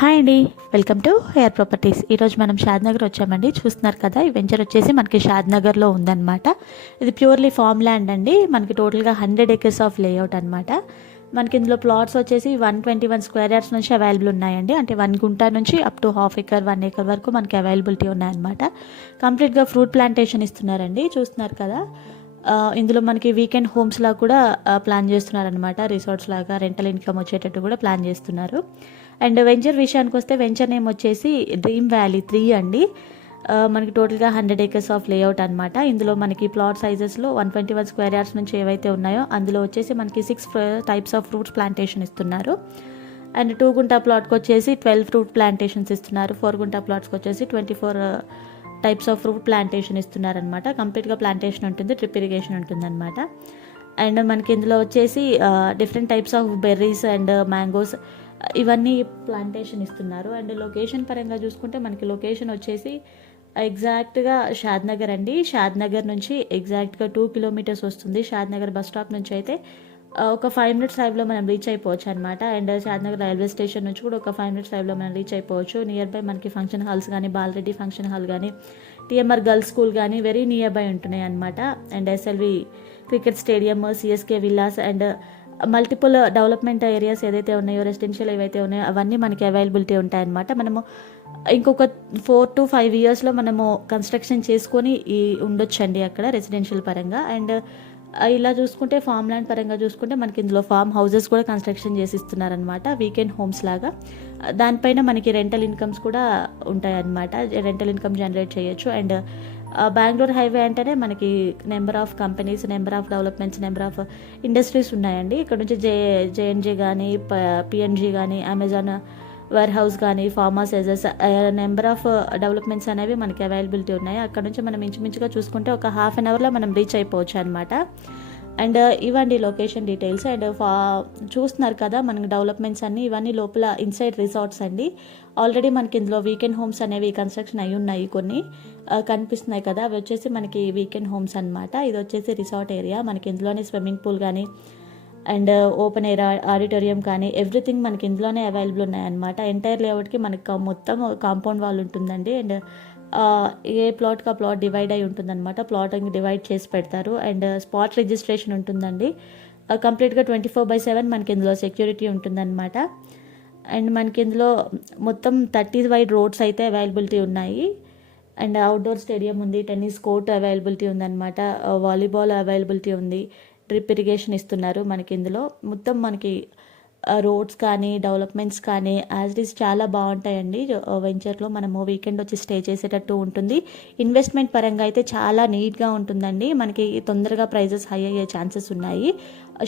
Hi అండి, welcome to hair properties. ఈరోజు మనం షాద్నగర్ వచ్చామండి. చూస్తున్నారు కదా, ఈ వెంచర్ వచ్చేసి మనకి షాద్నగర్లో ఉందన్నమాట. ఇది ప్యూర్లీ ఫామ్ ల్యాండ్ అండి. మనకి టోటల్గా 100 acres ఆఫ్ లేఅవుట్ అనమాట. మనకి ఇందులో ప్లాట్స్ వచ్చేసి 121 స్క్వేర్ యార్డ్స్ నుంచి అవైలబుల్ ఉన్నాయండి. అంటే 1 గుంట నుంచి అప్ టు ½ acre 1 acre వరకు మనకి అవైలబిలిటీ ఉన్నాయన్నమాట. కంప్లీట్గా ఫ్రూట్ ప్లాంటేషన్ ఇస్తున్నారండి. చూస్తున్నారు కదా, ఇందులో మనకి వీకెండ్ హోమ్స్లా కూడా ప్లాన్ చేస్తున్నారనమాట. రిసార్ట్స్ లాగా రెంటల్ ఇన్కమ్ వచ్చేటట్టు కూడా ప్లాన్ చేస్తున్నారు. అండ్ వెంచర్ విషయానికి వస్తే వెంచర్ నేమ్ వచ్చేసి డ్రీమ్ వ్యాలీ 3 అండి. మనకి టోటల్గా 100 acres ఆఫ్ లేఅవుట్ అనమాట. ఇందులో మనకి ప్లాట్ సైజెస్లో 121 స్క్వేర్ యార్డ్స్ నుంచి ఏవైతే ఉన్నాయో అందులో వచ్చేసి మనకి 6 టైప్స్ ఆఫ్ ఫ్రూట్స్ ప్లాంటేషన్ ఇస్తున్నారు. అండ్ 2 గుంట ప్లాట్కి వచ్చేసి 12 ఫ్రూట్ ప్లాంటేషన్స్ ఇస్తున్నారు. 4 గుంట ప్లాట్స్కి వచ్చేసి 24 టైప్స్ ఆఫ్ ఫ్రూట్ ప్లాంటేషన్ ఇస్తున్నారనమాట. కంప్లీట్గా ప్లాంటేషన్ ఉంటుంది, డ్రిప్ ఇరిగేషన్ ఉంటుందన్నమాట. అండ్ మనకి ఇందులో వచ్చేసి different types of berries and mangoes ఇవన్నీ ప్లాంటేషన్ ఇస్తున్నారు. అండ్ లొకేషన్ పరంగా చూసుకుంటే మనకి లొకేషన్ వచ్చేసి ఎగ్జాక్ట్గా షాద్నగర్ అండి. షాద్నగర్ నుంచి ఎగ్జాక్ట్గా 2 kilometers వస్తుంది. షాద్నగర్ బస్ స్టాప్ నుంచి అయితే ఒక 5 minutes డ్రైవ్లో మనం రీచ్ అయిపోవచ్చు అనమాట. అండ్ షాద్నగర్ రైల్వే స్టేషన్ నుంచి కూడా ఒక 5 minutes డ్రైవ్లో మనం రీచ్ అయిపోవచ్చు. నియర్ బై మనకి ఫంక్షన్ హాల్స్ కానీ, బాలరెడ్డి ఫంక్షన్ హాల్ కానీ, టీఎంఆర్ గర్ల్స్ స్కూల్ కానీ వెరీ నియర్ బై ఉంటున్నాయి అనమాట. And SLV cricket stadium, CSK villas and multiple development areas ఏదైతే ఉన్నాయో, రెసిడెన్షియల్ ఏవైతే ఉన్నాయో అవన్నీ మనకి అవైలబిలిటీ ఉంటాయన్నమాట. మనము ఇంకొక 4 to 5 yearsలో మనము కన్స్ట్రక్షన్ చేసుకొని ఉండొచ్చండి అక్కడ రెసిడెన్షియల్ పరంగా. అండ్ ఇలా చూసుకుంటే ఫామ్ ల్యాండ్ పరంగా చూసుకుంటే మనకి ఇందులో ఫామ్ హౌసెస్ కూడా కన్స్ట్రక్షన్ చేసి ఇస్తున్నారనమాట, వీకెండ్ హోమ్స్ లాగా. దానిపైన మనకి రెంటల్ ఇన్కమ్స్ కూడా ఉంటాయన్నమాట. రెంటల్ ఇన్కమ్ జనరేట్ చేయొచ్చు. అండ్ బెంగళూరు హైవే అంటేనే మనకి number of companies, number of developments, number of industries ఉన్నాయండి. ఇక్కడ నుంచి జేఎన్జీ కానీ, పిఎన్జీ కానీ, అమెజాన్ వేర్ హౌస్ కానీ, ఫార్మాసైజెస్, నెంబర్ ఆఫ్ డెవలప్మెంట్స్ అనేవి మనకి అవైలబిలిటీ ఉన్నాయి. అక్కడ నుంచి మనం ఇంచుమించుగా చూసుకుంటే ఒక ½ an hourలో మనం రీచ్ అయిపోవచ్చు అనమాట. అండ్ ఇవ్వండి లొకేషన్ డీటెయిల్స్. అండ్ చూస్తున్నారు కదా మనకి డెవలప్మెంట్స్ అన్నీ, ఇవన్నీ లోపల ఇన్సైడ్ రిసార్ట్స్ అండి. ఆల్రెడీ మనకి ఇందులో వీకెండ్ హోమ్స్ అనేవి కన్స్ట్రక్షన్ అయి ఉన్నాయి, కొన్ని కనిపిస్తున్నాయి కదా, అవి వచ్చేసి మనకి వీకెండ్ హోమ్స్ అనమాట. ఇది వచ్చేసి రిసార్ట్ ఏరియా. మనకి ఇందులోనే స్విమ్మింగ్ పూల్ కానీ అండ్ ఓపెన్ ఎయిర్ ఆడిటోరియం కానీ ఎవ్రీథింగ్ మనకి ఇందులోనే అవైలబుల్ ఉన్నాయన్నమాట. ఎంటైర్ లేఅవుట్కి మనకి మొత్తం కాంపౌండ్ వాల్ ఉంటుందండి. అండ్ ఏ ప్లాట్కి ఆ ప్లాట్ డివైడ్ అయి ఉంటుందన్నమాట. ప్లాట్ డివైడ్ చేసి పెడతారు. అండ్ స్పాట్ రిజిస్ట్రేషన్ ఉంటుందండి. కంప్లీట్గా 24/7 మనకి ఇందులో సెక్యూరిటీ ఉంటుందన్నమాట. అండ్ మనకి ఇందులో మొత్తం 30 wide రోడ్స్ అయితే అవైలబిలిటీ ఉన్నాయి. అండ్ అవుట్డోర్ స్టేడియం ఉంది, టెన్నిస్ కోర్ట్ అవైలబిలిటీ ఉందన్నమాట, వాలీబాల్ అవైలబిలిటీ ఉంది, డ్రిప్ ఇరిగేషన్ ఇస్తున్నారు. మనకి ఇందులో మొత్తం మనకి రోడ్స్ కానీ, డెవలప్మెంట్స్ కానీ యాజ్ ఇట్ ఈస్ చాలా బాగుంటాయండి. వెంచర్లో మనము వీకెండ్ వచ్చి స్టే చేసేటట్టు ఉంటుంది. ఇన్వెస్ట్మెంట్ పరంగా అయితే చాలా నీట్గా ఉంటుందండి. మనకి తొందరగా ప్రైజెస్ హై అయ్యే ఛాన్సెస్ ఉన్నాయి.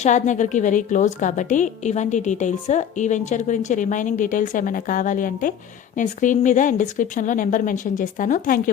షాద్నగర్కి వెరీ క్లోజ్ కాబట్టి. ఇవంటి డీటెయిల్స్. ఈ వెంచర్ గురించి రిమైనింగ్ డీటెయిల్స్ ఏమైనా కావాలి అంటే నేను స్క్రీన్ మీద అండ్ డిస్క్రిప్షన్లో నెంబర్ మెన్షన్ చేస్తాను. Thank you.